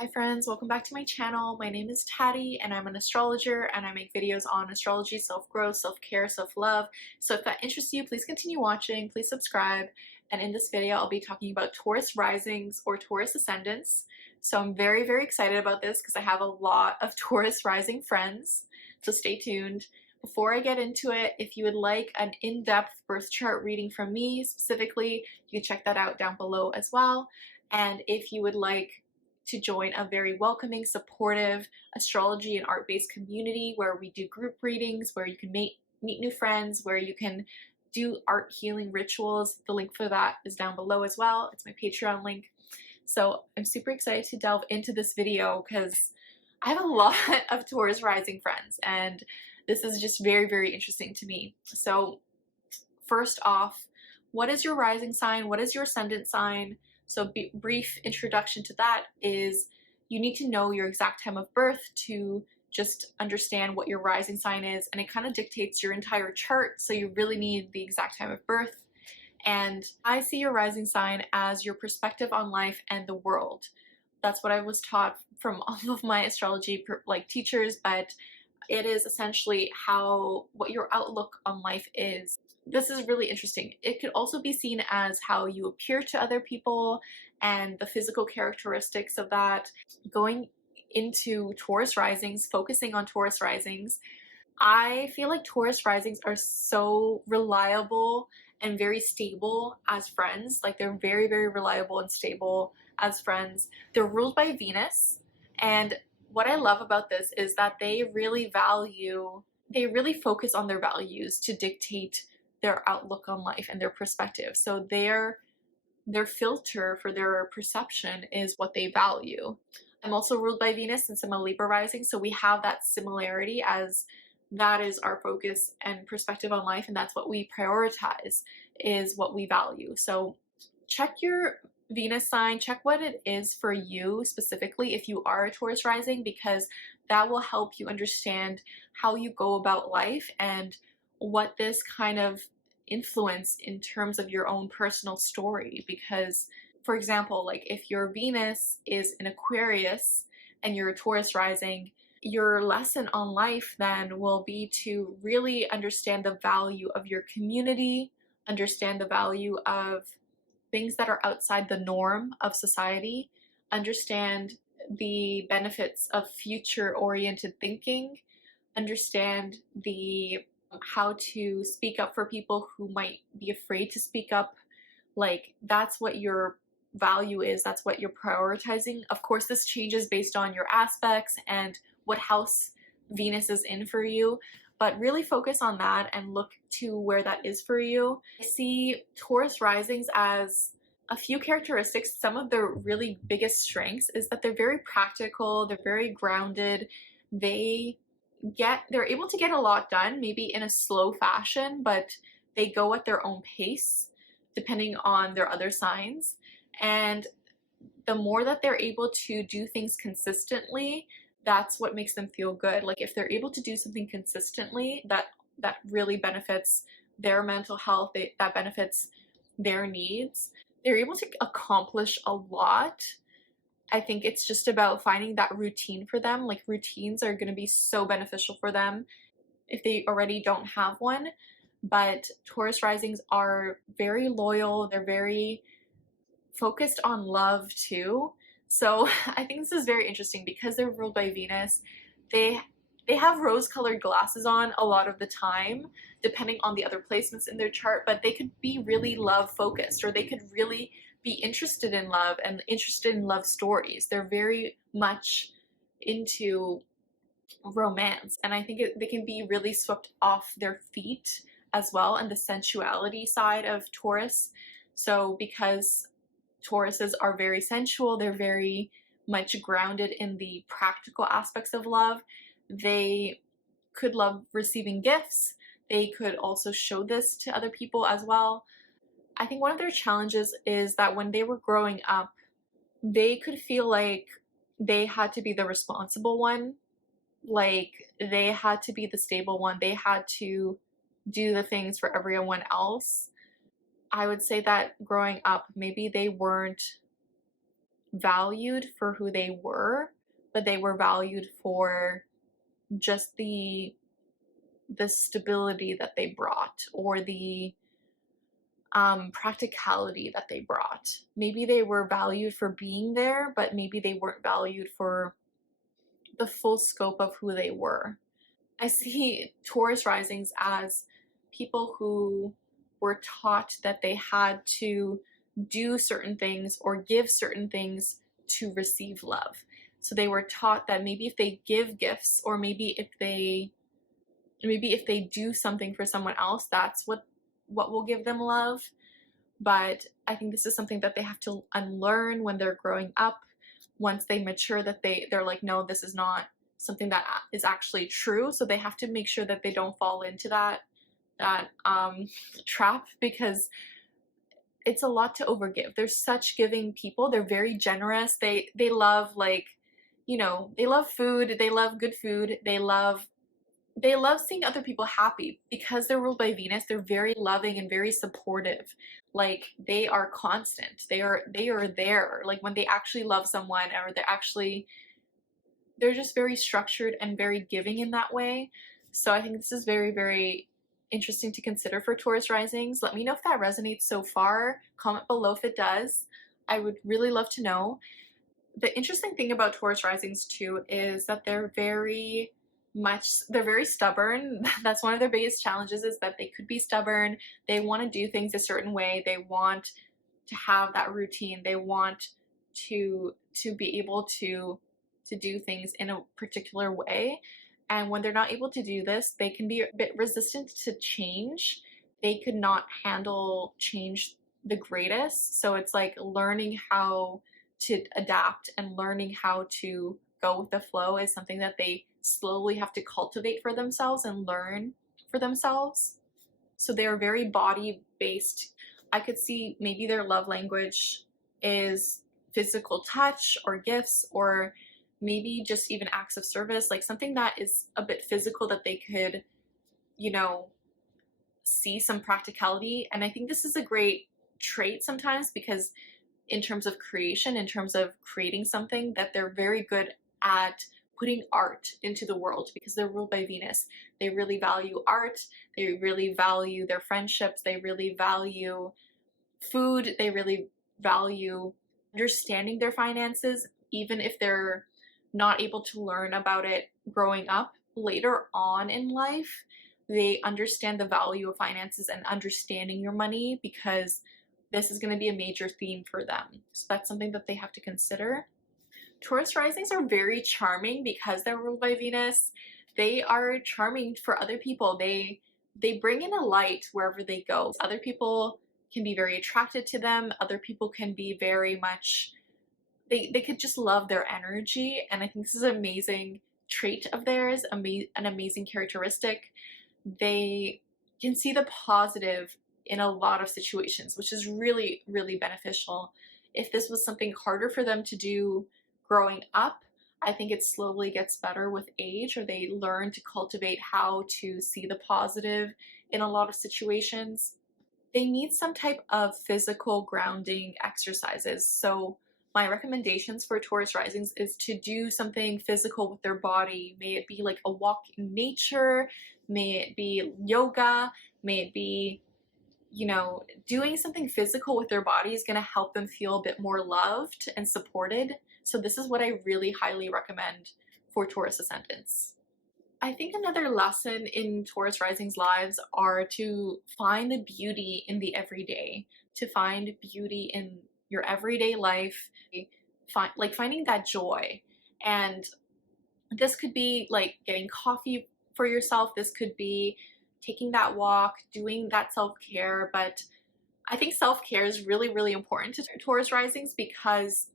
Hi friends, welcome back to my channel. My name is Taddy and I'm an astrologer and I make videos on astrology, self-growth, self-care, self-love. So if that interests you, please continue watching, please subscribe. And in this video, I'll be talking about Taurus risings or Taurus ascendants. So I'm very excited about this because I have a lot of Taurus rising friends. So stay tuned. Before I get into it, if you would like an in-depth birth chart reading from me specifically, you can check that out down below as well. And if you would like to join a very welcoming, supportive astrology and art-based community where we do group readings, where you can meet new friends, where you can do art healing rituals. The link for that is down below as well. It's my Patreon link. So I'm super excited to delve into this video because I have a lot of Taurus rising friends and this is just very interesting to me. So first off, what is your rising sign? What is your ascendant sign? So brief introduction to that is you need to know your exact time of birth to just understand what your rising sign is, and it kind of dictates your entire chart, so you really need the exact time of birth. And I see your rising sign as your perspective on life and the world. That's what I was taught from all of my astrology teachers, but it is essentially what your outlook on life is. This is really interesting. It could also be seen as how you appear to other people and the physical characteristics of that. Going into Taurus risings, focusing on Taurus risings, I feel like Taurus risings are so reliable and very stable as friends. Like they're very reliable and stable as friends. They're ruled by Venus, and what I love about this is that they really focus on their values to dictate their outlook on life and their perspective. So their filter for their perception is what they value. I'm also ruled by Venus since I'm a Libra rising, so we have that similarity, as that is our focus and perspective on life, and that's what we prioritize, is what we value. So check your Venus sign, check what it is for you specifically if you are a Taurus rising, because that will help you understand how you go about life and what this kind of influence in terms of your own personal story. Because, for example, like if your Venus is in Aquarius and you're a Taurus rising, your lesson on life then will be to really understand the value of your community, understand the value of things that are outside the norm of society, understand the benefits of future-oriented thinking, understand how to speak up for people who might be afraid to speak up. Like that's what your value is, that's what you're prioritizing. Of course, this changes based on your aspects and what house Venus is in for you, but really focus on that and look to where that is for you. I see Taurus risings as a few characteristics. Some of their really biggest strengths is that they're very practical, they're very grounded, they're able to get a lot done, maybe in a slow fashion, but they go at their own pace depending on their other signs. And the more that they're able to do things consistently, that's what makes them feel good. Like if they're able to do something consistently, that really benefits their mental health, that benefits their needs. They're able to accomplish a lot. I think it's just about finding that routine for them. Like routines are going to be so beneficial for them if they already don't have one. But Taurus risings are very loyal. They're very focused on love too. So I think this is very interesting because they're ruled by Venus. They have rose-colored glasses on a lot of the time, depending on the other placements in their chart, but they could be really love-focused, or they could really be interested in love and interested in love stories. They're very much into romance, and I think they can be really swept off their feet as well, and the sensuality side of Taurus. So because Tauruses are very sensual, they're very much grounded in the practical aspects of love. They could love receiving gifts. They could also show this to other people as well. I think one of their challenges is that when they were growing up, they could feel like they had to be the responsible one. Like they had to be the stable one. They had to do the things for everyone else. I would say that growing up, maybe they weren't valued for who they were, but they were valued for just the stability that they brought, or the practicality that they brought. Maybe they were valued for being there, but maybe they weren't valued for the full scope of who they were. I see Taurus risings as people who were taught that they had to do certain things or give certain things to receive love. So they were taught that maybe if they give gifts, or maybe if they do something for someone else, that's what will give them love. But I think this is something that they have to unlearn when they're growing up. Once they mature, that they're like, no, this is not something that is actually true. So they have to make sure that they don't fall into that trap, because it's a lot to overgive. They're such giving people. They're very generous. They love, like, you know, they love food. They love good food. They love seeing other people happy. Because they're ruled by Venus, they're very loving and very supportive. Like, they are constant. They are there. Like, when they actually love someone, or they're just very structured and very giving in that way. So I think this is very, very interesting to consider for Taurus risings. Let me know if that resonates so far. Comment below if it does. I would really love to know. The interesting thing about Taurus risings too is that they're very stubborn. That's one of their biggest challenges, is that they could be stubborn. They want to do things a certain way. They want to have that routine. They want to be able to do things in a particular way. And when they're not able to do this, they can be a bit resistant to change. They could not handle change the greatest. So it's like learning how to adapt and learning how to go with the flow is something that they slowly have to cultivate for themselves and learn for themselves. So they are very body based. I could see maybe their love language is physical touch or gifts, or maybe just even acts of service, like something that is a bit physical that they could, you know, see some practicality. And I think this is a great trait sometimes, because in terms of creation, in terms of creating something, that they're very good at putting art into the world, because they're ruled by Venus. They really value art. They really value their friendships. They really value food. They really value understanding their finances, even if they're not able to learn about it growing up. Later on in life, they understand the value of finances and understanding your money, because this is going to be a major theme for them. So that's something that they have to consider. Taurus risings are very charming because they're ruled by Venus. They are charming for other people. They bring in a light wherever they go. Other people can be very attracted to them. Other people can be very much, they could just love their energy. And I think this is an amazing trait of theirs, an amazing characteristic. They can see the positive in a lot of situations, which is really, really beneficial. If this was something harder for them to do growing up, I think it slowly gets better with age, or they learn to cultivate how to see the positive in a lot of situations. They need some type of physical grounding exercises. So my recommendations for Taurus risings is to do something physical with their body. May it be like a walk in nature, may it be yoga, may it be, you know, doing something physical with their body is going to help them feel a bit more loved and supported. So this is what I really highly recommend for Taurus ascendants. I think another lesson in Taurus rising's lives are to find the beauty in the everyday, to find beauty in your everyday life, finding that joy. And this could be like getting coffee for yourself. This could be taking that walk, doing that self-care. But I think self-care is really, really important to Taurus risings because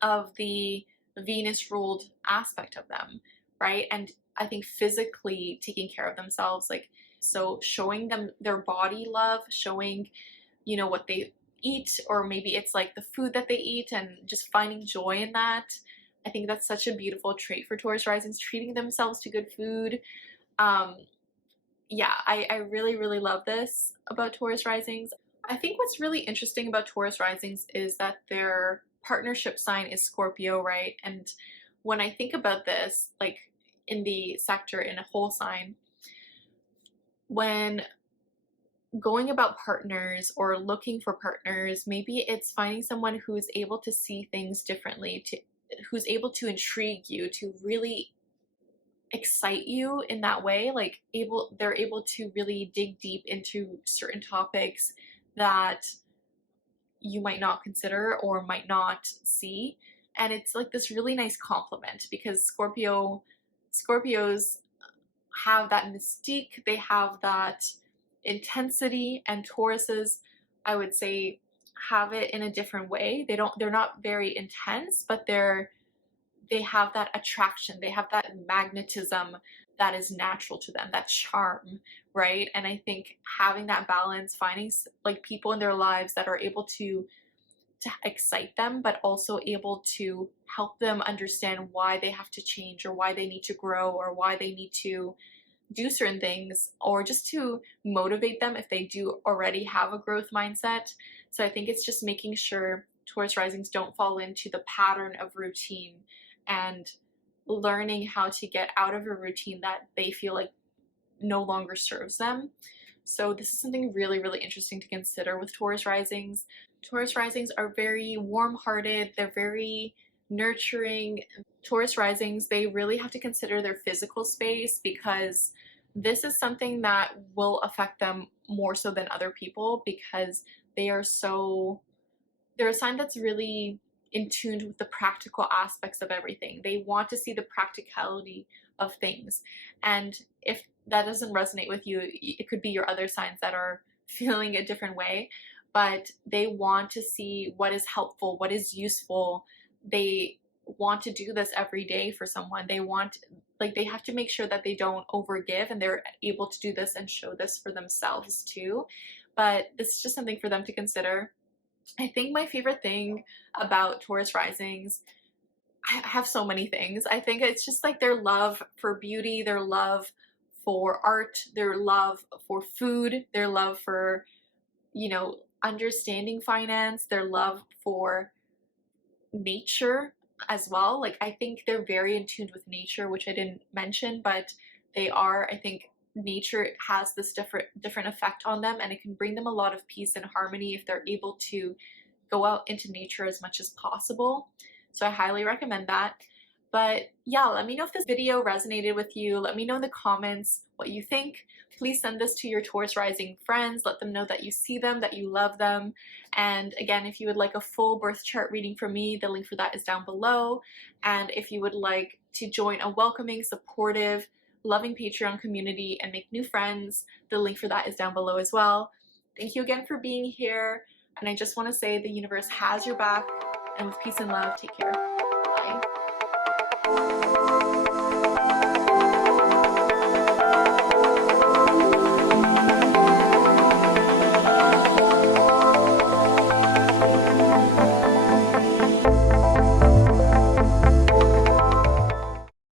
of the Venus ruled aspect of them, right? And I think physically taking care of themselves, like, so showing them their body love, showing, you know, what they eat, or maybe it's like the food that they eat and just finding joy in that. I think that's such a beautiful trait for Taurus risings, treating themselves to good food. Yeah, I really, really love this about Taurus risings. I think what's really interesting about Taurus risings is that they're partnership sign is Scorpio, right? And when I think about this, like in the sector, in a whole sign, when going about partners or looking for partners, maybe it's finding someone who's able to see things differently, who's able to intrigue you, to really excite you in that way. Like they're able to really dig deep into certain topics that you might not consider or might not see. And it's like this really nice compliment, because Scorpios have that mystique, they have that intensity, and Tauruses, I would say, have it in a different way. They're not very intense, but they have that attraction, they have that magnetism that is natural to them, that charm, right? And I think having that balance, finding like people in their lives that are able to excite them, but also able to help them understand why they have to change, or why they need to grow, or why they need to do certain things, or just to motivate them if they do already have a growth mindset. So I think it's just making sure Taurus risings don't fall into the pattern of routine, and learning how to get out of a routine that they feel like no longer serves them. So this is something really, really interesting to consider with Taurus risings. Taurus risings are very warm-hearted, they're very nurturing. Taurus risings, they really have to consider their physical space, because this is something that will affect them more so than other people, because they're a sign that's really in tune with the practical aspects of everything. They want to see the practicality of things. And if that doesn't resonate with you, it could be your other signs that are feeling a different way, but they want to see what is helpful, what is useful. They want to do this every day for someone. They have to make sure that they don't overgive, and they're able to do this and show this for themselves too. But this is just something for them to consider. I think my favorite thing about Taurus risings, I have so many things. I think it's just like their love for beauty, their love for art, their love for food, their love for, understanding finance, their love for nature as well. Like, I think they're very in tune with nature, which I didn't mention, but they are. I think nature has this different effect on them, and it can bring them a lot of peace and harmony if they're able to go out into nature as much as possible. So I highly recommend that. But yeah, let me know if this video resonated with you. Let me know in the comments what you think. Please send this to your Taurus rising friends. Let them know that you see them, that you love them. And again, if you would like a full birth chart reading from me, the link for that is down below. And if you would like to join a welcoming, supportive, loving Patreon community and make new friends, the link for that is down below as well. Thank you again for being here. And I just want to say the universe has your back. And with peace and love, take care.